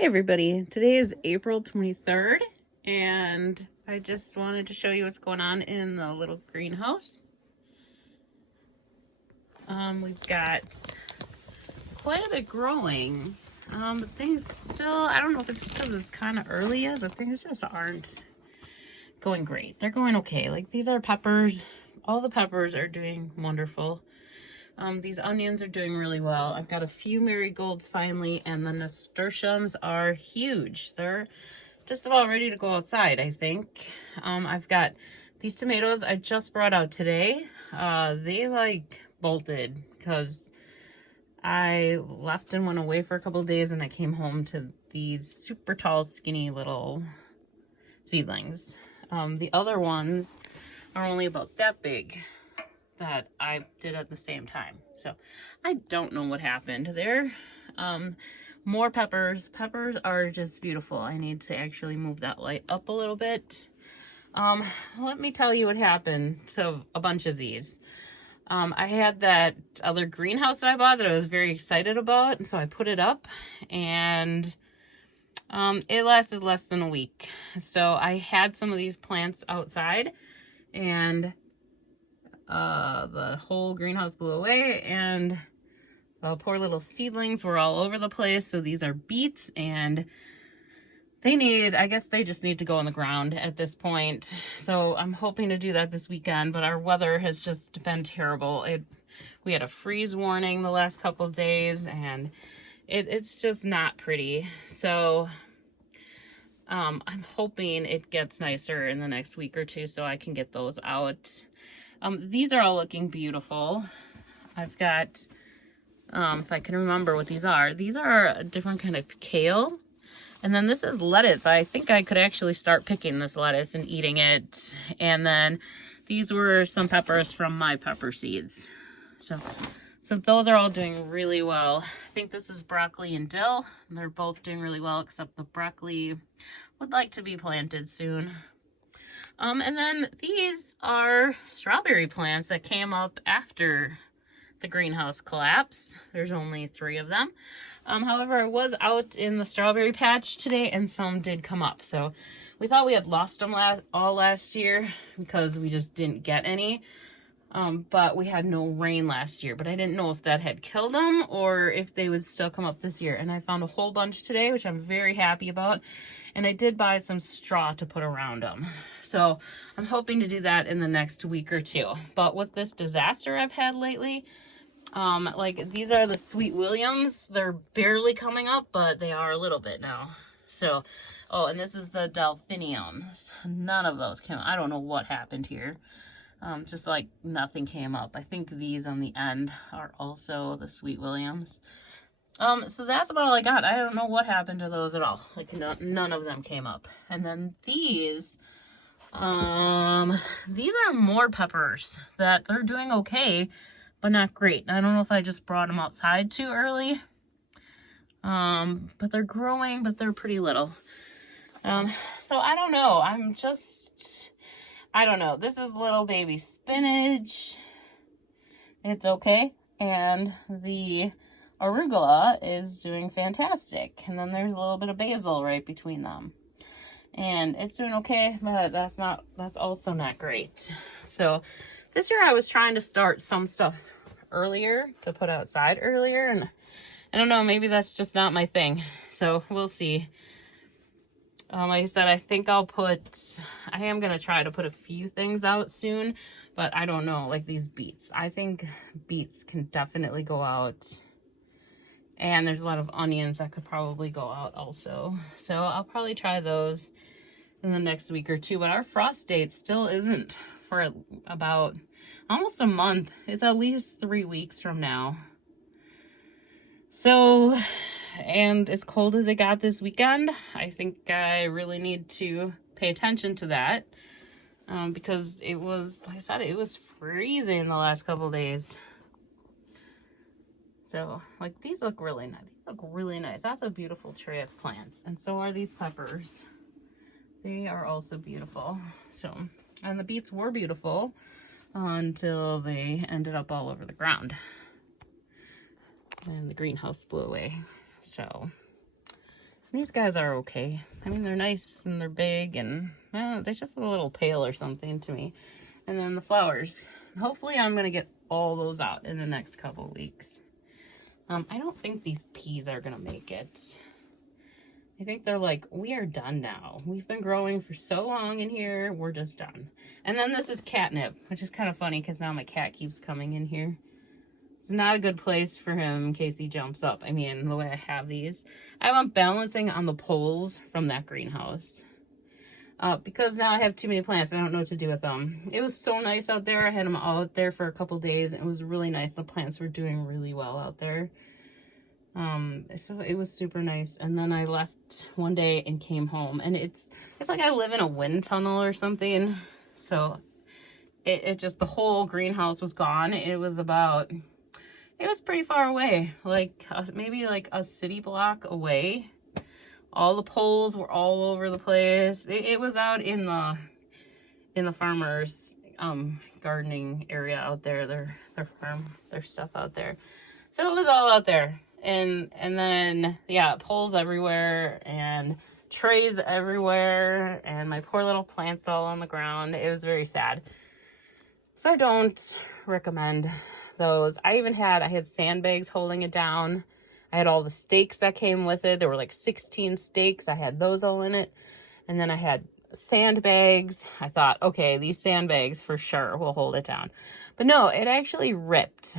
Hi everybody, today is April 23rd and I just wanted to show you what's going on in the little greenhouse. We've got quite a bit growing, but things still, I don't know if it's just because it's kind of early yet, but things just aren't going great. They're going okay. Like these are peppers, all the peppers are doing wonderful. These onions are doing really well. I've got a few marigolds finally, and the nasturtiums are huge. They're just about ready to go outside, I think. I've got these tomatoes I just brought out today. They like bolted because I left and went away for a couple of days, and I came home to these super tall, skinny little seedlings. The other ones are only about that big that I did at the same time. So I don't know what happened there. More peppers. Peppers are just beautiful. I need to actually move that light up a little bit. Let me tell you what happened to a bunch of these. I had that other greenhouse that I bought that I was very excited about, and so I put it up, and it lasted less than a week. So I had some of these plants outside, and the whole greenhouse blew away, and the poor little seedlings were all over the place. So these are beets, and I guess they just need to go in the ground at this point. So I'm hoping to do that this weekend, but our weather has just been terrible. We had a freeze warning the last couple of days, and it's just not pretty. So I'm hoping it gets nicer in the next week or two so I can get those out. These are all looking beautiful. I've got, if I can remember what these are a different kind of kale. And then this is lettuce. I think I could actually start picking this lettuce and eating it. And then these were some peppers from my pepper seeds. So those are all doing really well. I think this is broccoli and dill. They're both doing really well, except the broccoli would like to be planted soon. And then these are strawberry plants that came up after the greenhouse collapse. There's only 3 of them. However, I was out in the strawberry patch today, and some did come up. So we thought we had lost them all last year because we just didn't get any. But we had no rain last year, but I didn't know if that had killed them or if they would still come up this year. And I found a whole bunch today, which I'm very happy about. And I did buy some straw to put around them. So I'm hoping to do that in the next week or two. But with this disaster I've had lately, like these are the Sweet Williams. They're barely coming up, but they are a little bit now. So, oh, and this is the delphiniums. None of those came. I don't know what happened here. Just like nothing came up. I think these on the end are also the Sweet Williams. So that's about all I got. I don't know what happened to those at all. Like none of them came up. And then these are more peppers that they're doing okay, but not great. I don't know if I just brought them outside too early. But they're growing, but they're pretty little. So I don't know. I don't know. This is little baby spinach. It's okay. And the arugula is doing fantastic. And then there's a little bit of basil right between them. And it's doing okay, but that's also not great. So this year I was trying to start some stuff earlier to put outside earlier. And I don't know, maybe that's just not my thing. So we'll see. Like I said, I think I am going to try to put a few things out soon, but I don't know, like these beets. I think beets can definitely go out, and there's a lot of onions that could probably go out also. So I'll probably try those in the next week or two, but our frost date still isn't for about almost a month. It's at least 3 weeks from now. So, and as cold as it got this weekend, I think I really need to pay attention to that, because it was, like I said, it was freezing the last couple of days. So, like, these look really nice. These look really nice. That's a beautiful tray of plants, and so are these peppers. They are also beautiful. So, and the beets were beautiful until they ended up all over the ground. And the greenhouse blew away. So These guys are okay. I mean, they're nice and they're big, and they're just a little pale or something to me. And then the flowers. Hopefully I'm going to get all those out in the next couple weeks. I don't think these peas are going to make it. I think they're like, we are done now. We've been growing for so long in here. We're just done. And then this is catnip, which is kind of funny because now my cat keeps coming in here. It's not a good place for him in case he jumps up. I mean, the way I have these. I want balancing on the poles from that greenhouse. Because now I have too many plants. I don't know what to do with them. It was so nice out there. I had them out there for a couple days. It was really nice. The plants were doing really well out there. So it was super nice. And then I left one day and came home. And it's like I live in a wind tunnel or something. So it just, the whole greenhouse was gone. It was pretty far away. Like maybe like a city block away. All the poles were all over the place. It was out in the farmers gardening area out there, their farm, their stuff out there. So it was all out there. And then yeah, poles everywhere and trays everywhere, and my poor little plants all on the ground. It was very sad. So I don't recommend those. I had sandbags holding it down. I had all the stakes that came with it. There were like 16 stakes. I had those all in it. And then I had sandbags. I thought, okay, these sandbags for sure will hold it down. But no, it actually ripped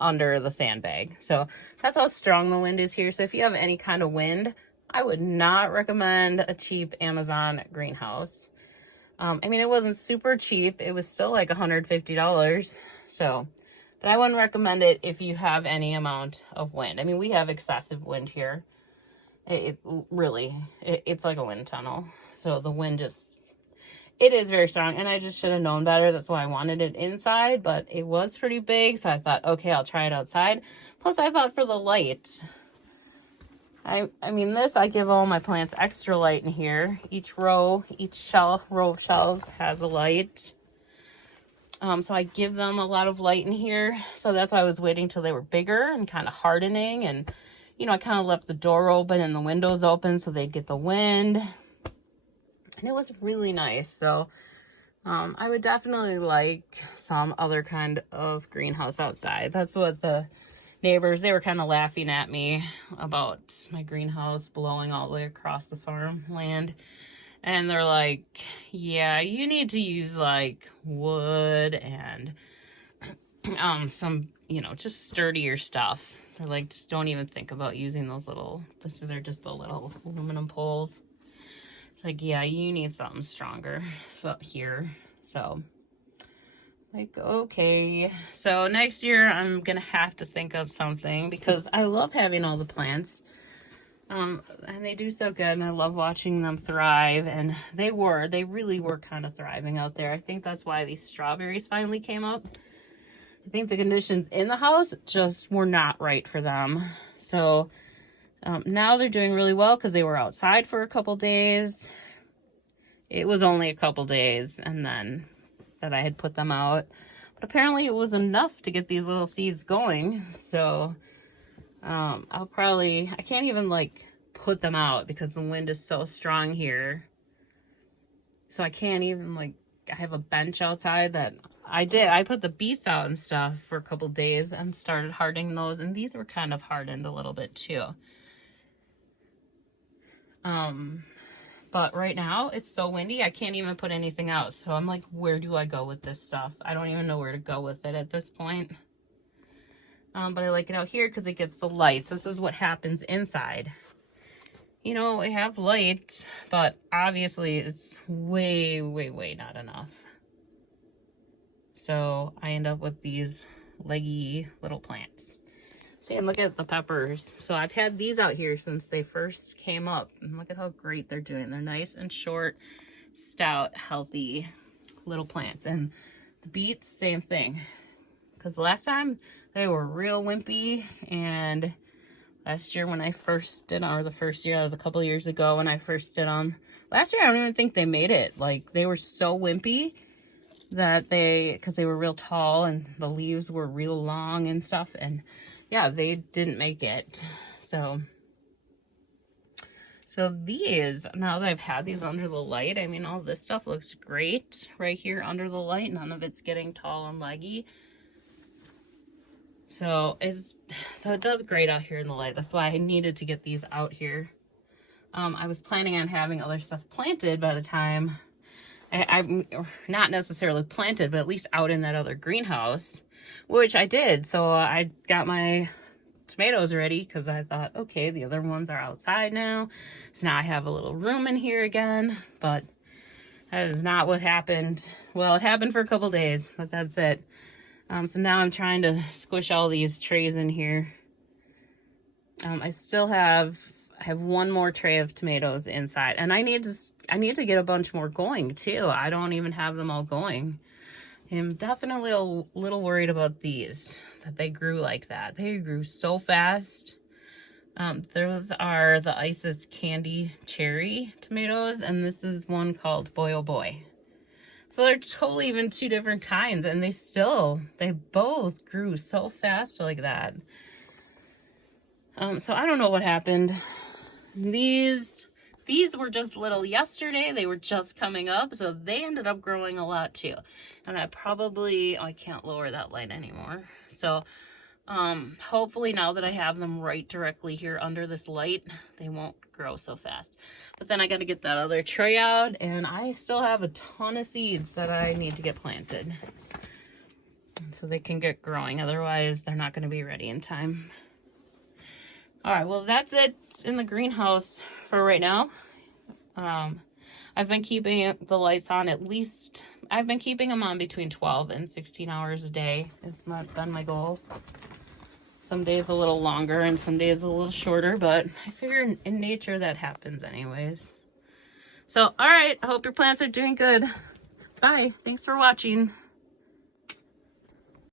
under the sandbag. So that's how strong the wind is here. So if you have any kind of wind, I would not recommend a cheap Amazon greenhouse. I mean, it wasn't super cheap. It was still like $150. So, but I wouldn't recommend it if you have any amount of wind. I mean, we have excessive wind here. It's like a wind tunnel. So the wind it is very strong, and I just should have known better. That's why I wanted it inside, but it was pretty big. So I thought, okay, I'll try it outside. Plus I thought for the light, I mean, I give all my plants extra light in here. Each row of shelves has a light. So I give them a lot of light in here. So that's why I was waiting till they were bigger and kind of hardening. And, I kind of left the door open and the windows open so they'd get the wind. And it was really nice. So I would definitely like some other kind of greenhouse outside. That's what the neighbors, they were kind of laughing at me about my greenhouse blowing all the way across the farmland. And they're like, yeah, you need to use like wood and some, just sturdier stuff. They're like, just don't even think about using those these are just the little aluminum poles. It's like, yeah, you need something stronger here. So like, okay. So next year I'm going to have to think of something because I love having all the plants. And they do so good, and I love watching them thrive, and they really were kind of thriving out there. I think that's why these strawberries finally came up. I think the conditions in the house just were not right for them. So now they're doing really well because they were outside for a couple days. It was only a couple days, and then that I had put them out. But apparently it was enough to get these little seeds going. So I can't even like put them out because the wind is so strong here. So I can't even I have a bench outside that I put the beets out and stuff for a couple days and started hardening those. And these were kind of hardened a little bit too. But right now it's so windy, I can't even put anything out. So I'm like, where do I go with this stuff? I don't even know where to go with it at this point. But I like it out here because it gets the lights. This is what happens inside. We have light, but obviously it's way, way, way not enough. So I end up with these leggy little plants. See, and look at the peppers. So I've had these out here since they first came up. And look at how great they're doing. They're nice and short, stout, healthy little plants. And the beets, same thing. Because last time they were real wimpy, and last year when I first did them, or the first year, that was a couple years ago when I first did them. Last year, I don't even think they made it. Like, they were so wimpy that because they were real tall and the leaves were real long and stuff. And yeah, they didn't make it. So So these, now that I've had these under the light, I mean, all this stuff looks great right here under the light. None of it's getting tall and leggy. So it does great out here in the light. That's why I needed to get these out here. I was planning on having other stuff planted by the time I'm not necessarily planted, but at least out in that other greenhouse, which I did. So I got my tomatoes ready because I thought, okay, the other ones are outside now. So now I have a little room in here again, but that is not what happened. Well, it happened for a couple days, but that's it. So now I'm trying to squish all these trays in here. I have one more tray of tomatoes inside, and I need to get a bunch more going too. I don't even have them all going. I'm definitely a little worried about these, that they grew like that. They grew so fast. Those are the Isis candy cherry tomatoes, and this is one called Boy Oh Boy. So they're totally even two different kinds, and they both grew so fast like that. So I don't know what happened. These were just little yesterday. They were just coming up, so they ended up growing a lot too. And I can't lower that light anymore. So hopefully now that I have them right directly here under this light, they won't grow so fast. But then I got to get that other tray out, and I still have a ton of seeds that I need to get planted so they can get growing. Otherwise, they're not going to be ready in time. All right, well, that's it in the greenhouse for right now. I've been keeping the lights on I've been keeping them on between 12 and 16 hours a day. It's been my goal. Some days a little longer and some days a little shorter, but I figure in nature that happens anyways. So, all right, I hope your plants are doing good. Bye. Thanks for watching.